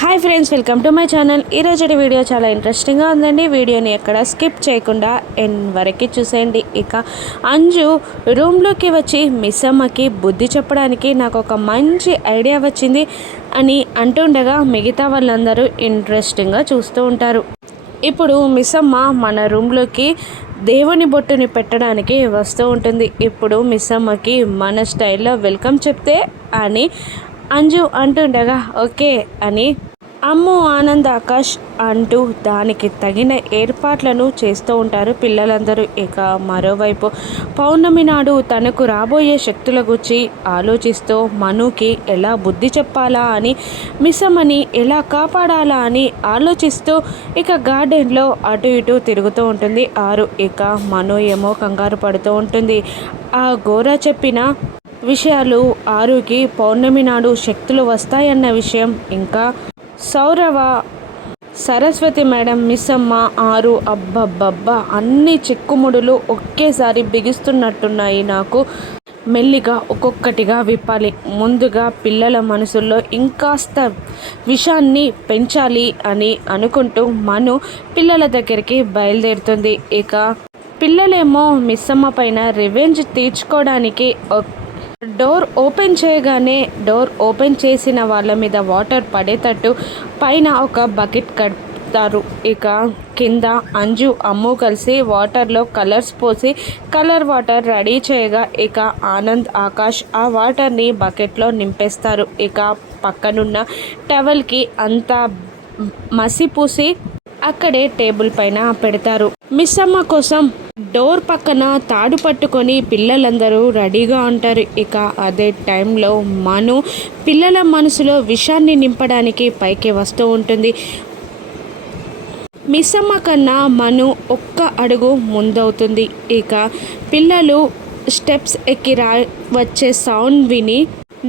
Hi friends, welcome to my channel. ఈరోజు video చాలా ఇంట్రెస్టింగ్గా ఉందండి. వీడియోని ఎక్కడ స్కిప్ చేయకుండా ఎండ్ వరకు చూసేయండి. ఇక అంజు రూమ్లోకి వచ్చి మిస్ అమ్మకి బుద్ధి చెప్పడానికి నాకు ఒక మంచి ఐడియా వచ్చింది అని అంటుండగా మిగతా వాళ్ళందరూ ఇంట్రెస్టింగ్గా చూస్తూ ఉంటారు. ఇప్పుడు మిస్ అమ్మ మన రూమ్లోకి దేవుని బొట్టుని పెట్టడానికి వస్తూ ఉంటుంది. ఇప్పుడు మిస్ అమ్మకి మన స్టైల్లో వెల్కమ్ చెప్తే అని అంజు అంటుండగా ఓకే అని అమ్ము ఆనంద్ ఆకాష్ అంటూ దానికి తగిన ఏర్పాట్లను చేస్తూ ఉంటారు పిల్లలందరూ. ఇక మరోవైపు పౌర్ణమి నాడు తనకు రాబోయే శక్తుల గురించి ఆలోచిస్తూ మనుకి ఎలా బుద్ధి చెప్పాలా అని, మిస్సమ్మని ఎలా కాపాడాలా అని ఆలోచిస్తూ ఇక గార్డెన్లో అటు ఇటు తిరుగుతూ ఉంటుంది ఆరు. ఇక మను ఏమో కంగారు పడుతూ ఉంటుంది. ఆ గోరా చెప్పిన విషయాలు ఆరుకి పౌర్ణమి నాడు శక్తులు వస్తాయన్న విషయం, ఇంకా సౌరవ, సరస్వతి మేడం, మిస్ అమ్మ, ఆరు, అబ్బబ్బబ్బా అన్ని చిక్కుముడులు ఒకేసారి బిగిస్తున్నట్టున్నాయి. నాకు మెల్లిగా ఒక్కొక్కటిగా విప్పాలి. ముందుగా పిల్లల మనసుల్లో ఇంకాస్త విషాన్ని పెంచాలి అని అనుకుంటూ మను పిల్లల దగ్గరికి బయలుదేరుతుంది. ఇక పిల్లలేమో మిస్ అమ్మ పైన రివెంజ్ తీర్చుకోవడానికి డోర్ ఓపెన్ చేయగానే డోర్ ఓపెన్ చేసిన వాళ్ళ మీద వాటర్ పడేటట్టు పైన ఒక బకెట్ కడతారు. ఇక కింద అంజు అమ్ము కలిసి వాటర్లో కలర్స్ పోసి కలర్ వాటర్ రెడీ చేయగా ఇక ఆనంద్ ఆకాష్ ఆ వాటర్ని బకెట్లో నింపేస్తారు. ఇక పక్కనున్న టవల్కి అంతా మసి పూసి అక్కడే టేబుల్ పైన పెడతారు. మిస్ అమ్మ కోసం డోర్ పక్కన తాడు పట్టుకొని పిల్లలందరూ రెడీగా ఉంటారు. ఇక అదే టైంలో మను పిల్లల మనసులో విషాన్ని నింపడానికి పైకి వస్తూ ఉంటుంది. మిస్ అమ్మ కన్నా మను ఒక్క అడుగు ముందవుతుంది. ఇక పిల్లలు స్టెప్స్ ఎక్కి వచ్చే సౌండ్ విని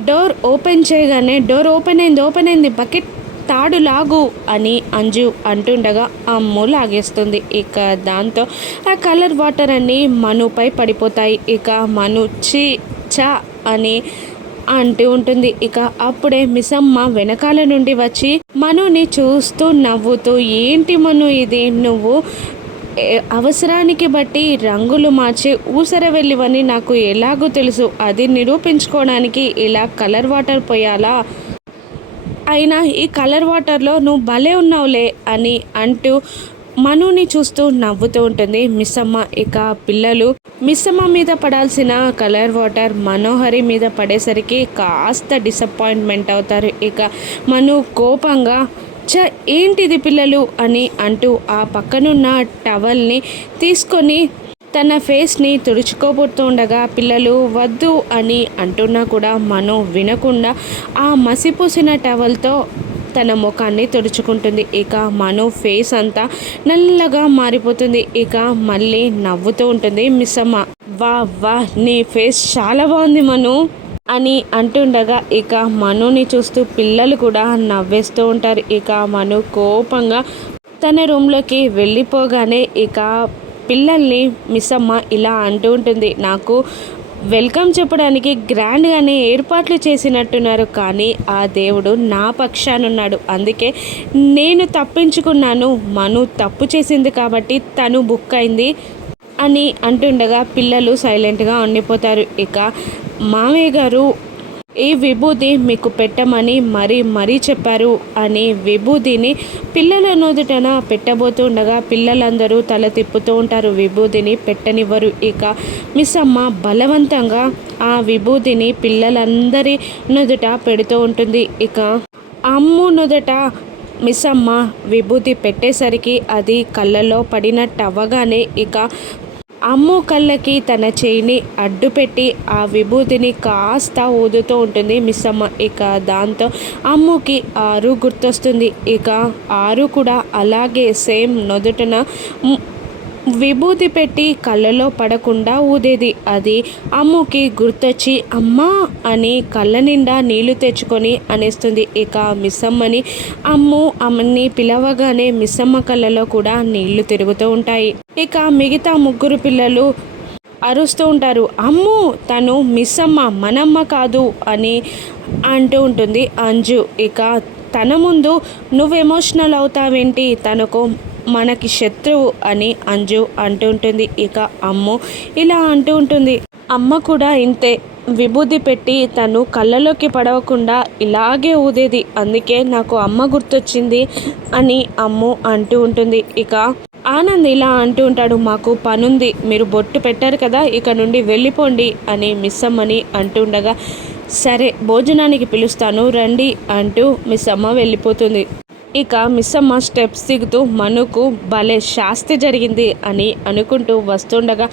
డోర్ ఓపెన్ చేయగానే డోర్ ఓపెన్ అయింది బకెట్ తాడు లాగు అని అంజు అంటుండగా అమ్ము లాగేస్తుంది. ఇక దాంతో ఆ కలర్ వాటర్ అన్నీ మనుపై పడిపోతాయి. ఇక మను చా అని అంటూ ఉంటుంది. ఇక అప్పుడే మిస్ అమ్మ వెనకాల నుండి వచ్చి మనుని చూస్తూ నవ్వుతూ, ఏంటి మను ఇది, నువ్వు అవసరానికి బట్టి రంగులు మార్చి ఊసర వెళ్ళివని నాకు ఎలాగో తెలుసు, అది నిరూపించుకోవడానికి ఇలా కలర్ వాటర్ పోయాలా, అయినా ఈ కలర్ వాటర్లో నువ్వు భలే ఉన్నావులే అని అంటూ మనుని చూస్తూ నవ్వుతూ ఉంటుంది మిస్ అమ్మ. ఇక పిల్లలు మిస్ అమ్మ మీద పడాల్సిన కలర్ వాటర్ మనోహరి మీద పడేసరికి కాస్త డిసప్పాయింట్మెంట్ అవుతారు. ఇక మను కోపంగా ఏంటిది పిల్లలు అని అంటూ ఆ పక్కనున్న టవల్ని తీసుకొని తన ఫేస్ని తుడుచుకోబోతుండగా పిల్లలు వద్దు అని అంటున్నా కూడా మను వినకుండా ఆ మసిపూసిన టవల్తో తన ముఖాన్ని తుడుచుకుంటుంది. ఇక మను ఫేస్ అంతా నల్లగా మారిపోతుంది. ఇక మళ్ళీ నవ్వుతూ ఉంటుంది మిస్ అమ్మ. వా నీ ఫేస్ చాలా బాగుంది మను అని అంటుండగా ఇక మనుని చూస్తూ పిల్లలు కూడా నవ్వేస్తూ ఉంటారు. ఇక మను కోపంగా తన రూమ్లోకి వెళ్ళిపోగానే ఇక పిల్లల్ని మిస్ అమ్మ ఇలా అంటూ ఉంటుంది, నాకు వెల్కమ్ చెప్పడానికి గ్రాండ్గానే ఏర్పాట్లు చేసినట్టున్నారు, కానీ ఆ దేవుడు నా పక్షానున్నాడు, అందుకే నేను తప్పించుకున్నాను, మను తప్పు చేసింది కాబట్టి తను బుక్ అయింది అని అంటుండగా పిల్లలు సైలెంట్గా ఉండిపోతారు. ఇక మామయ్య గారు ఈ విభూది మీకు పెట్టమని మరీ చెప్పారు అని విభూదిని పిల్లల నుదుటన పెట్టబోతుండగా పిల్లలందరూ తల తిప్పుతూ ఉంటారు. విభూదిని పెట్టనివ్వరు. ఇక మిస్ అమ్మ బలవంతంగా ఆ విభూదిని పిల్లలందరి నుదుట పెడుతూ ఉంటుంది. ఇక అమ్ము నుదుట మిస్ అమ్మ విభూతి పెట్టేసరికి అది కళ్ళలో పడినట్టు అవ్వగానే ఇక అమ్ము కళ్ళకి తన చేయిని అడ్డుపెట్టి ఆ విభూతిని కాస్త ఊదుతూ ఉంటుంది మిస్ అమ్మ. ఇక దాంతో అమ్ముకి ఆరు గుర్తొస్తుంది. ఇక ఆరు కూడా అలాగే సేమ్ నుదుటన విభూతి పెట్టి కళ్ళలో పడకుండా ఊదేది. అది అమ్ముకి గుర్తొచ్చి అమ్మా అని కళ్ళ నిండా నీళ్లు తెచ్చుకొని అనేస్తుంది. ఇక మిస్సమ్మని అమ్మని పిలవగానే మిస్సమ్మ కళ్ళలో కూడా నీళ్లు తిరుగుతూ ఉంటాయి. ఇక మిగతా ముగ్గురు పిల్లలు అరుస్తూ ఉంటారు. అమ్ము తను మిస్సమ్మ మనమ్మ కాదు అని అంటూ ఉంటుంది అంజు. ఇక తన ముందు నువ్వు ఎమోషనల్ అవుతావేంటి, తనకు మనకి శత్రువు అని అంజు అంటూ ఉంటుంది. ఇక అమ్ము ఇలా అంటూ ఉంటుంది. అమ్మ కూడా ఇంతే, విభూది పెట్టి తను కళ్ళలోకి పడవకుండా ఇలాగే ఊదేది, అందుకే నాకు అమ్మ గుర్తొచ్చింది అని అమ్ము అంటూ ఉంటుంది. ఇక ఆనంద్ ఇలా అంటూ ఉంటాడు, మాకు పనుంది, మీరు బొట్టు పెట్టారు కదా, ఇక నుండి వెళ్ళిపోండి అని మిస్ అమ్మని అంటూ ఉండగా, సరే భోజనానికి పిలుస్తాను రండి అంటూ మిస్ అమ్మ వెళ్ళిపోతుంది. ఇక మిస్ అమ్మ స్టెప్స్ దిగుతూ మనుకు భలే శాస్తి జరిగింది అని అనుకుంటూ వస్తుండగా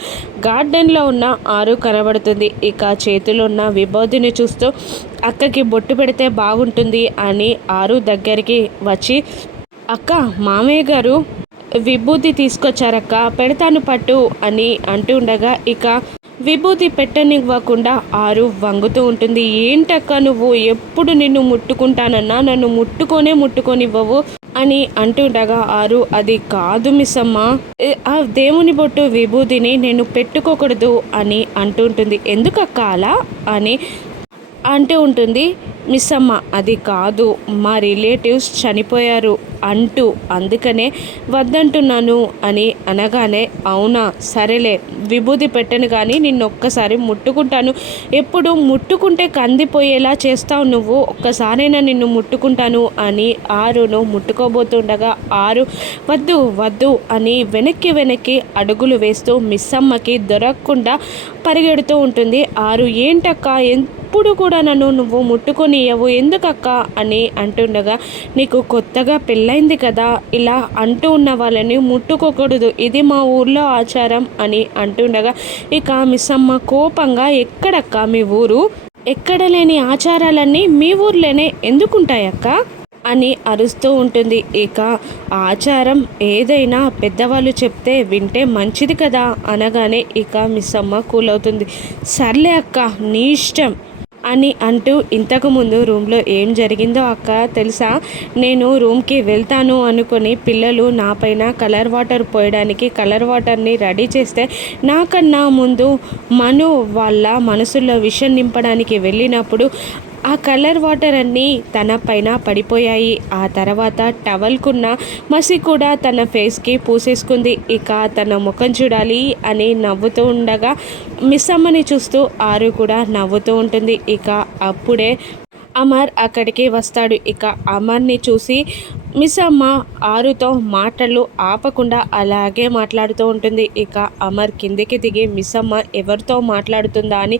గార్డెన్లో ఉన్న ఆరు కనబడుతుంది. ఇక చేతిలో ఉన్న విభూతిని చూస్తూ అక్కకి బొట్టు పెడితే బాగుంటుంది అని ఆరు దగ్గరికి వచ్చి, అక్క మామయ్య గారు విభూతి తీసుకొచ్చారక్క, పెడతాను పట్టు అని అంటూ ఉండగా ఇక విభూతి పెట్టనివ్వకుండా ఆరు వంగుతూ ఉంటుంది. ఏంటక్క నువ్వు ఎప్పుడు నిన్ను ముట్టుకుంటానన్నా నన్ను ముట్టుకోనివ్వవు అని అంటుండగా ఆరు, అది కాదు మిస్ అమ్మ, ఆ దేవుని బొట్టు విభూతిని నేను పెట్టుకోకూడదు అని అంటుంటుంది. ఎందుకక్క అలా అని అంటూ ఉంటుంది మిస్ అమ్మ. అది కాదు, మా రిలేటివ్స్ చనిపోయారు అందుకనే వద్దంటున్నాను అని అనగానే, అవునా సరేలే, విభూతి పెట్టను కానీ నిన్నొక్కసారి ముట్టుకుంటాను, ఎప్పుడు ముట్టుకుంటే కందిపోయేలా చేస్తావు నువ్వు, ఒక్కసారైనా నిన్ను ముట్టుకుంటాను అని ఆరును ముట్టుకోబోతుండగా ఆరు వద్దు వద్దు అని వెనక్కి అడుగులు వేస్తూ మిస్ అమ్మకి దొరకకుండా పరిగెడుతూ ఉంటుంది. ఆరు, ఏంటక్క ఎప్పుడు కూడా నన్ను నువ్వు ముట్టుకొనియవు ఎందుకక్క అని అంటుండగా, నీకు కొత్తగా పెళ్ళైంది కదా, ఇలా అంటూ ఉన్న వాళ్ళని ముట్టుకోకూడదు, ఇది మా ఊర్లో ఆచారం అని అంటుండగా ఇక మిస్ అమ్మ కోపంగా, ఎక్కడక్క మీ ఊరు, ఎక్కడ లేని ఆచారాలన్నీ మీ ఊర్లోనే ఎందుకుంటాయక్క అని అరుస్తూ ఉంటుంది. ఇక ఆచారం ఏదైనా పెద్దవాళ్ళు చెప్తే వింటే మంచిది కదా అనగానే ఇక మిస్ అమ్మ కూల్ అవుతుంది. సర్లే అక్క నీ ఇష్టం అని అంటూ, ఇంతకుముందు రూమ్లో ఏం జరిగిందో అక్క తెలుసా, నేను రూమ్కి వెళ్తాను అనుకొని పిల్లలు నా పైన కలర్ వాటర్ పోయడానికి కలర్ వాటర్ని రెడీ చేస్తే నాకన్నా ముందు మను వాళ్ళ మనసుల్లో విషం నింపడానికి వెళ్ళినప్పుడు ఆ కలర్ వాటర్ అన్నీ తన పైన పడిపోయాయి. ఆ తర్వాత టవల్కున్న మసి కూడా తన ఫేస్కి పూసేసుకుంది. ఇక తన ముఖం చూడాలి అని నవ్వుతూ ఉండగా మిస్ అమ్మని చూస్తూ ఆరు కూడా నవ్వుతూ ఉంటుంది. ఇక అప్పుడే అమర్ అక్కడికి వస్తాడు. ఇక అమర్ని చూసి మిస్ అమ్మ ఆరుతో మాటలు ఆపకుండా అలాగే మాట్లాడుతూ ఉంటుంది. ఇక అమర్ కిందికి దిగి మిస్ అమ్మ ఎవరితో మాట్లాడుతుందా అని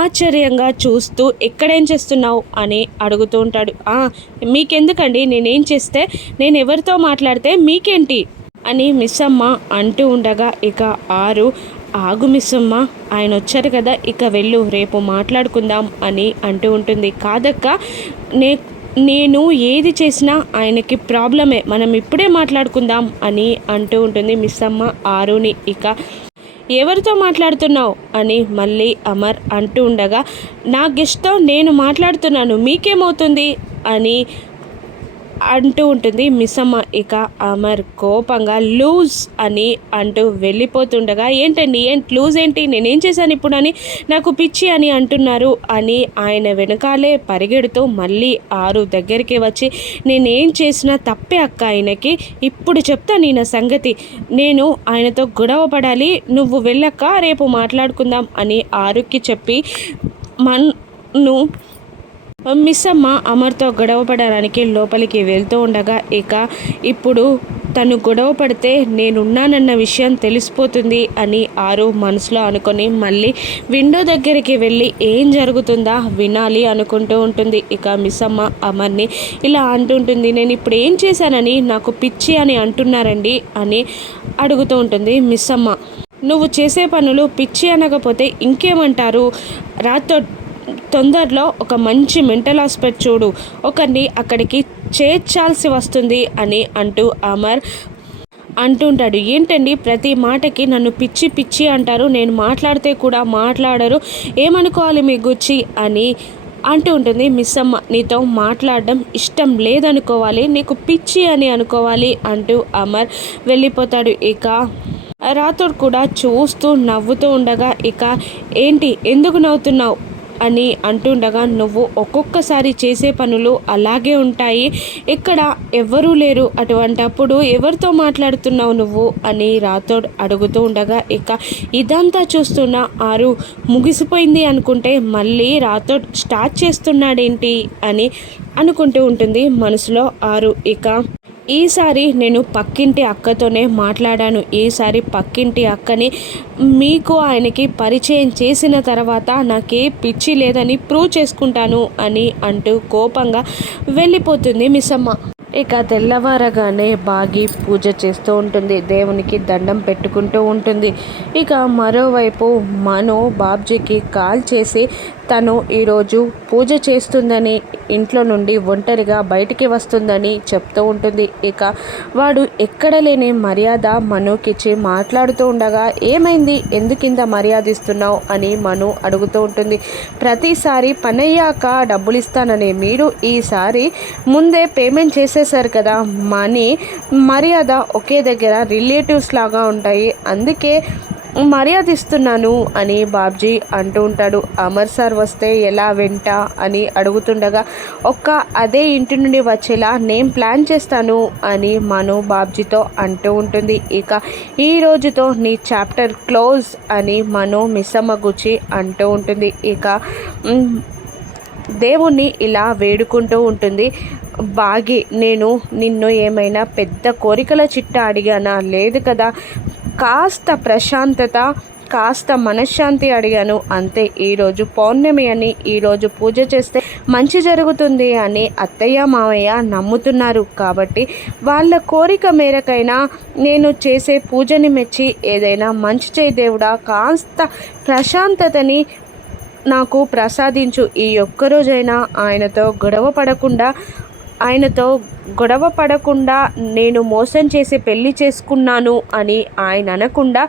ఆశ్చర్యంగా చూస్తూ, ఎక్కడేం చేస్తున్నావు అని అడుగుతూ ఉంటాడు. మీకెందుకండి, నేనేం చేస్తే, నేను ఎవరితో మాట్లాడితే మీకేంటి అని మిస్ అమ్మ అంటూ ఉండగా ఇక ఆరు, ఆగు మిస్ అమ్మ, ఆయన వచ్చారు కదా, ఇక వెళ్ళు, రేపు మాట్లాడుకుందాం అని అంటూ ఉంటుంది. కాదక్క, నేను ఏది చేసినా ఆయనకి ప్రాబ్లమే, మనం ఇప్పుడే మాట్లాడుకుందాం అని అంటూ ఉంటుంది మిస్ అమ్మ ఆరుని. ఇక ఎవరితో మాట్లాడుతున్నావు అని మళ్ళీ అమర్ అంటూ ఉండగా, నా గెస్ట్తో నేను మాట్లాడుతున్నాను, మీకేమవుతుంది అని అంటూ ఉంటుంది మిస్ అమ్మ. ఇక అమర్ కోపంగా లూజ్ అని అంటూ వెళ్ళిపోతుండగా, ఏంటండి లూజ్ ఏంటి, నేనేం చేశాను ఇప్పుడు అని, నాకు పిచ్చి అని అంటున్నారు అని ఆయన వెనకాలే పరిగెడుతూ మళ్ళీ ఆరు దగ్గరికి వచ్చి, నేనేం చేసినా తప్పే అక్క ఆయనకి, ఇప్పుడు చెప్తా నేను సంగతి, నేను ఆయనతో గొడవ పడాలి, నువ్వు వెళ్ళక్క, రేపు మాట్లాడుకుందాం అని ఆరుకి చెప్పి మిస్ అమ్మ అమర్తో గొడవ పడడానికి లోపలికి వెళ్తూ ఉండగా, ఇక ఇప్పుడు తను గొడవ పడితే నేనున్నానన్న విషయం తెలిసిపోతుంది అని ఆరు మనసులో అనుకొని మళ్ళీ విండో దగ్గరికి వెళ్ళి ఏం జరుగుతుందా వినాలి అనుకుంటూ ఉంటుంది. ఇక మిస్ అమ్మ అమర్ని ఇలా అంటుంటుంది, నేను ఇప్పుడు ఏం చేశానని నాకు పిచ్చి అని అంటున్నారండి అని అడుగుతూ ఉంటుంది మిస్ అమ్మ. నువ్వు చేసే పనులు పిచ్చి అనకపోతే ఇంకేమంటారు, తొందరలో ఒక మంచి మెంటల్ హాస్పిటల్ చూడు, ఒకరిని అక్కడికి చేర్చాల్సి వస్తుంది అని అంటూ అమర్ అంటుంటాడు. ఏంటండి ప్రతి మాటకి నన్ను పిచ్చి అంటారు, నేను మాట్లాడితే కూడా మాట్లాడరు, ఏమనుకోవాలి మీ గుచ్చి అని అంటూ ఉంటుంది మిస్ అమ్మ. నీతో మాట్లాడడం ఇష్టం లేదనుకోవాలి, నీకు పిచ్చి అని అనుకోవాలి అంటూ అమర్ వెళ్ళిపోతాడు. ఇక రాథోడ్ కూడా చూస్తూ నవ్వుతూ ఉండగా, ఇక ఏంటి ఎందుకు నవ్వుతున్నావు, అని అంటుండగా, నువ్వు ఒక్కొక్కసారి చేసే పనులు అలాగే ఉంటాయి, ఇక్కడ ఎవ్వరూ లేరు, అటువంటప్పుడు ఎవరితో మాట్లాడుతున్నావు నువ్వు అని రాథోడ్ అడుగుతూ ఉండగా, ఇక ఇదంతా చూస్తున్న ఆరు ముగిసిపోయింది అనుకుంటే మళ్ళీ రాథోడ్ స్టార్ట్ చేస్తున్నాడేంటి అని అనుకుంటూ ఉంటుంది మనసులో ఆరు. ఇక ఈసారి నేను పక్కింటి అక్కతోనే మాట్లాడాను, ఈసారి పక్కింటి అక్కని మీకు ఆయనకి పరిచయం చేసిన తర్వాత నాకే పిచ్చి లేదని ప్రూవ్ చేసుకుంటాను అని అంటూ కోపంగా వెళ్ళిపోతుంది మిస్సమ్మ. ఇక తెల్లవారగానే బాగి పూజ చేస్తూ ఉంటుంది, దేవునికి దండం పెట్టుకుంటూ ఉంటుంది. ఇక మరోవైపు మను బాబ్జీకి కాల్ చేసి తను ఈరోజు పూజ చేస్తుందని, ఇంట్లో నుండి ఒంటరిగా బయటికి వస్తుందని చెప్తూ ఉంటుంది. ఇక వాడు ఎక్కడ లేని మర్యాద మనుకిచ్చి మాట్లాడుతూ ఉండగా, ఏమైంది, ఎందుకింత మర్యాద ఇస్తున్నావు అని మను అడుగుతూ ఉంటుంది. ప్రతిసారి పనయ్యాక డబ్బులు ఇస్తానని మీరు ఈసారి ముందే పేమెంట్ చేసేసారు కదా, మనీ మర్యాద ఒకే దగ్గర రిలేటివ్స్ లాగా ఉంటాయి, అందుకే మర్యాద ఇస్తున్నాను అని బాబ్జీ అంటూ ఉంటాడు. అమర్ సార్ వస్తే ఎలా వెంట అని అడుగుతుండగా, అదే ఇంటి నుండి వచ్చేలా నేను ప్లాన్ చేస్తాను అని మను బాబ్జీతో అంటూ ఉంటుంది. ఇక ఈ రోజుతో నీ చాప్టర్ క్లోజ్ అని మను మిస్సమ్మ గుచ్చి అంటూ ఉంటుంది. ఇక దేవుణ్ణి ఇలా వేడుకుంటూ ఉంటుంది బాగి. నేను నిన్ను ఏమైనా పెద్ద కోరికల చిట్ట అడిగానా? లేదు కదా, కాస్త ప్రశాంతత, కాస్త మనశ్శాంతి అడిగాను అంతే. ఈరోజు పౌర్ణమి అని, ఈరోజు పూజ చేస్తే మంచి జరుగుతుంది అని అత్తయ్య మామయ్య నమ్ముతున్నారు కాబట్టి వాళ్ళ కోరిక మేరకైనా నేను చేసే పూజని మెచ్చి ఏదైనా మంచి చేయి దేవుడా, కాస్త ప్రశాంతతని నాకు ప్రసాదించు, ఈ ఒక్కరోజైనా ఆయనతో గొడవ పడకుండా నేను మోసం చేసి పెళ్లి చేసుకున్నాను అని ఆయన అనకుండా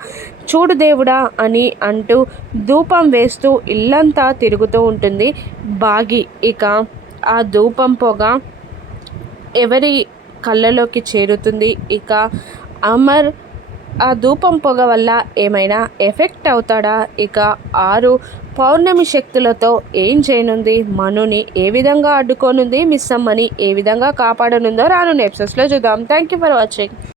చూడు దేవుడా అని అంటూ ధూపం వేస్తూ ఇల్లంతా తిరుగుతూ ఉంటుంది బాగి. ఇక ఆ ధూపం పొగ ఎవరి కళ్ళలోకి చేరుతుంది? ఇక అమర్ ఆ ధూపం పొగ వల్ల ఏమైనా ఎఫెక్ట్ అవుతాడా? ఇక ఆరు పౌర్ణమి శక్తులతో ఏం చేయనుంది? మనుని ఏ విధంగా అడ్డుకోనుంది? మిస్సమ్మని ఏ విధంగా కాపాడనుందో రానున్న ఎపిసోడ్స్లో చూద్దాం. Thank you for watching.